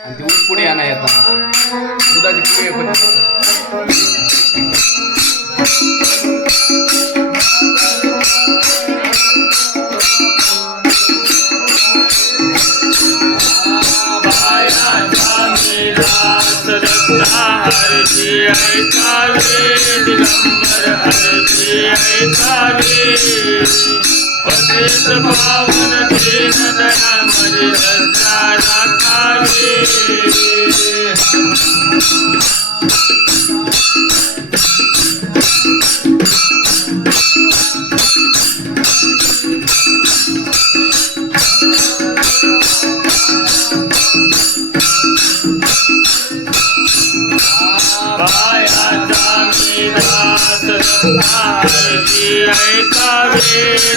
आणि ती ऊस पुढे आणा येतात दुधाची पुढे पण पावन दीन दयामय रक्षा राखावे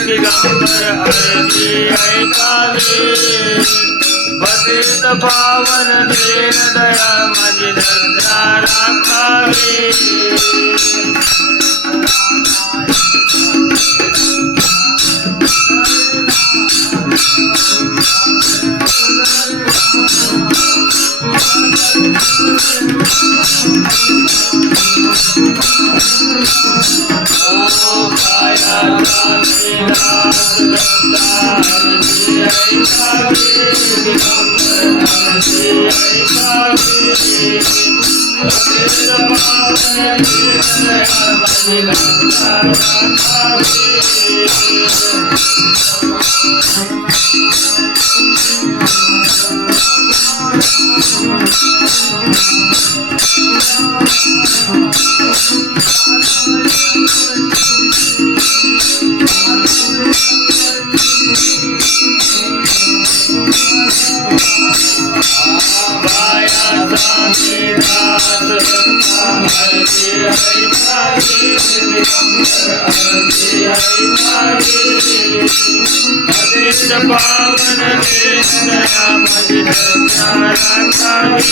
दिगंबर अर्जी ऐकावे पतित पावन दीन दयामय रक्षा राखावे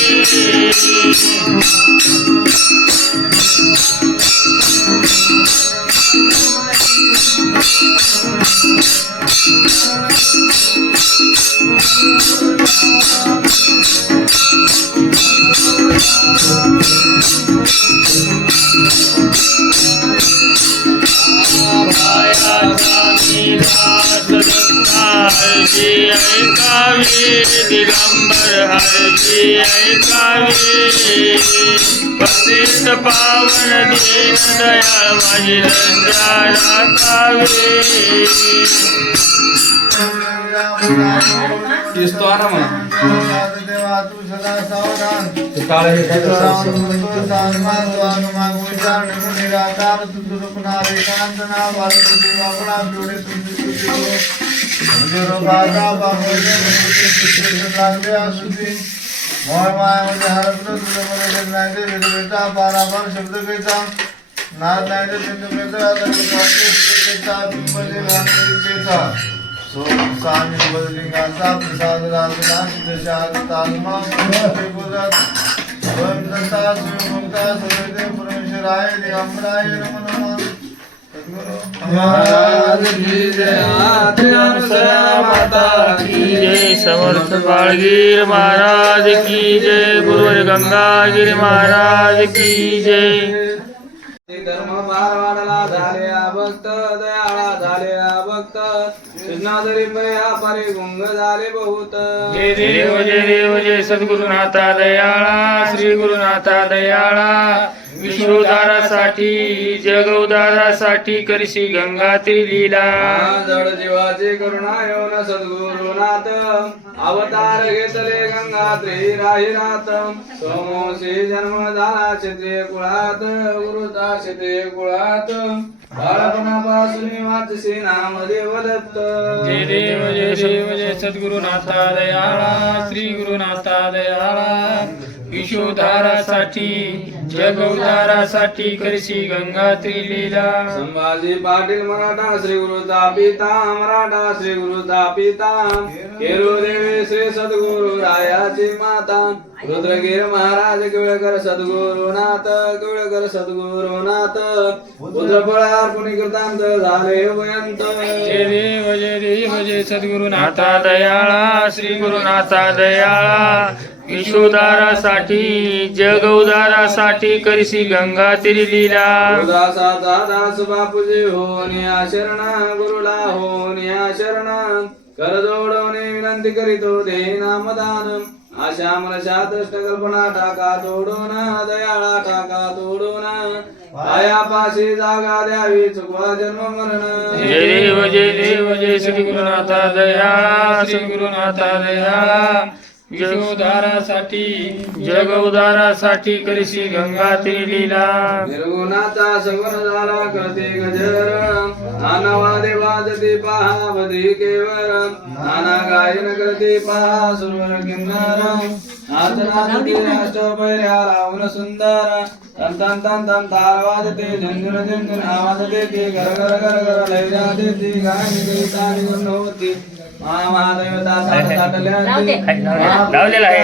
दिगंबर हरजी ऐकावे पतित पावन दीन दयामय रक्षा राखावे दिसतो आणा म्हणा ते काळ हे काय शब्द घ्यायचा नाद नाही सिंधू घ्यायचा स्वामी बदलिंगाचा प्रसाद राजना सिद्धशाद तालमा बोलत वंदता शिवमुक्ता सर्वदेव परमेश्वराय दिगंबराय नमः महाराज की जय माता की जय समर्थ बाळगीर महाराज की जय गुरुवर गंगागिरी महाराज की जय धर्म भार वाढला झाले भक्त दयाळा झाले भक्त कृष्णाधरी परे गुंग झाले बहुत जय देव जय सद्गुरुनाथा दयाळा श्री गुरुनाथा दयाळा विश्वोद्धारासाठी जगोद्धारासाठी करशी गंगात्री लीला जड जीवाची करुणा येऊन सद्गुरुनाथ अवतार घेतले गंगात्री राहिनाथ सोमोशी जन्म झाला क्षत्रिय कुळात गुरुता क्षत्रिय कुळात बाळपणापासून वाचसी नाम देवदत्त जय देव जय सद्गुरुनाथा दयाळा श्री गुरुनाथा दयाळा विश्वोद्धारासाठी जगोद्धारासाठी करशी गंगात्री लीला संभाजी पाटील मराठा श्री गुरुचा पिता मराठा श्री गुरुचा पिता केरुदेवी श्री सद्गुरु रायाची माता रुद्रगिर महाराज केवळकर सद्गुरुनाथ केवळकर सद्गुरुनाथ पुत्रफळा पुण्यकृतांत झाले वयंत जय देव जय सद्गुरुनाथा दयाळा श्री गुरुनाथा दयाळा यशोदारासाठी जग उदारासाठी करिसी गंगा तिरी लीला दासाचा दास बापूजी होऊन या शरण गुरुला होऊन या शरण कर जोडवणे विनंती करीतो दे नामदान आशा मनशा दृष्ट कल्पना टाका तोडून दयाळा टाका तोडून पायापाशी जागा द्यावी चुकवा जन्म मरण जय देव जय श्री गुरुनाथा दया श्री गुरुनाथा दया यशोदारासाठी जग उदारासाठी करिसी गंगा तिरी लीला निर्गुणाचा सगुण झाला करते गजर नाना वाजते पहा बधी केवर नाना गायन करते पहा सुरवर किन्नर पैर्या रावण सुंदर तन तन तन तन तार वाजते झंझुन झंझुन आवाज देते घर घर घर घर लैरा देते गायन करिता निगम होती महादेवता लावलेला आहे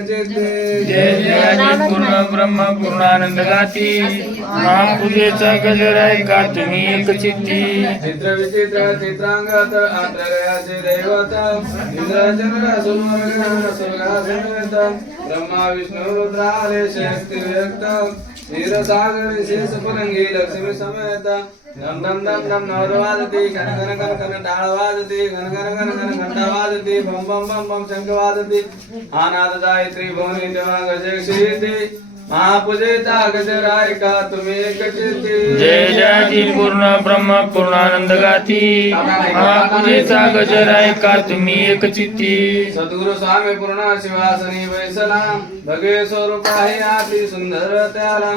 जय जय पूर्ण ब्रह्म पूर्णानंद गाती महापूजेचा गजर आहे का तुम्ही एक चित्ती चित्र विचित्र चित्रांगत आंतरयाचे दैवत इंद्रचंद्र सुरगण ब्रह्मा विष्णू रुद्राले शक्ती व्यक्त क्षीरसागर विशेष पुरंगी लक्ष्मी समेत नम नम नम नम नवर वाजती घन घन घन घन टाळ वाजती घन घन घन घन घंटा वाजती बम बम बम बम शंख वाजती आनाद गायत्री भवनी तेव्हा गजय श्रीती महापूजेचा गजर आहे का तुम्ही एक चित्ती जय जय पूर्ण ब्रह्म पूर्णानंद गाती महापूजेचा गजर आहे का तुम्ही एक चित्ती सद्गुरु स्वामी पूर्ण शिवासनी वैसला भगे स्वरूप आहे अति सुंदर त्याला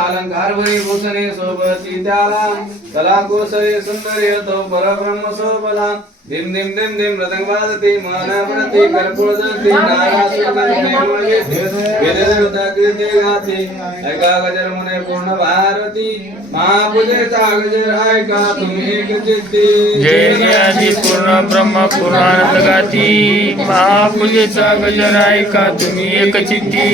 अलंकार भरी भूषणे सोबती त्याला कला कोसळे सुंदर तो परब्रह्म शोभला धिम धिम धिम धिम मृदंग वाजती मन प्रती कर्पूर जळती गाती ऐका गजर मुने पूर्ण भारती महापूजेचा गजर ऐका तुम्ही एक चित्ती जय जय पूर्ण ब्रह्म पूर्णानंद गाती महापूजेचा गजर आहे का तुम्ही एक चित्ती